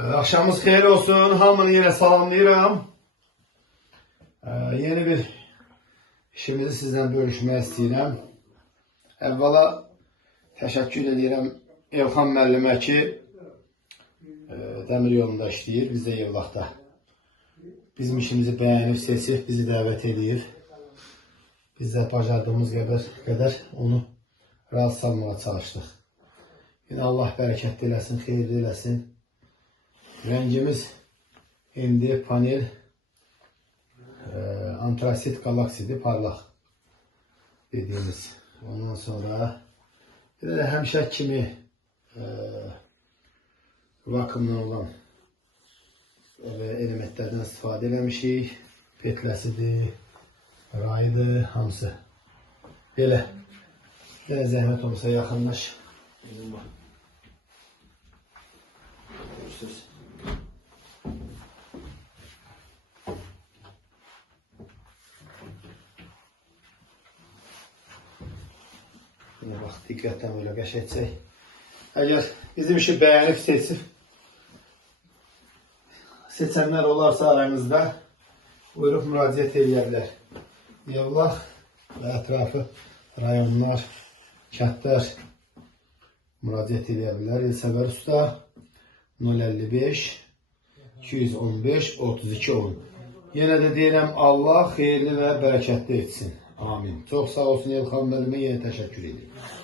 Akşamınız xeyir olsun. Hamını yine salamlayıram. Yeni bir işimizi sizden bölüşmək istəyirəm. Əvvəla təşəkkür edirəm Elxan müəllimə ki, dəmir yolunda işləyir, biz də Yevlaxda. Bizim işimizi bəyənib, seçib, bizi dəvət edir. Biz də bacardığımız qədər onu razı salmağa çalışdıq. Yine Allah bərəkətli eləsin, xeyirli eləsin. Rəngimiz indi panel antrasit galaksidir, parlaq dediğimiz. Ondan sonra bir de həmişə kimi vakumdan olan elementlərdən istifadə eləmişik. Petləsidir, rayıdır, hamısı. Belə. Yenə zəhmət olsa yaxınlaş. Bizim var. Görürsünüz. Yine bak, diqqətlə böyle qəşəngcək. Əgər bizim işi bəyənib seçənlər olarsa aranızda buyurub müraciət edə bilər. Yevlax və ətrafı rayonlar, kəndlər müraciət edə bilər. Elsəvər Usta 055 215 32 10. Yenə də deyirəm, Allah xeyirli və bərəkətli etsin. Amin. Çox sağ olsun Elxan müəllimə, yenə təşəkkür edirəm.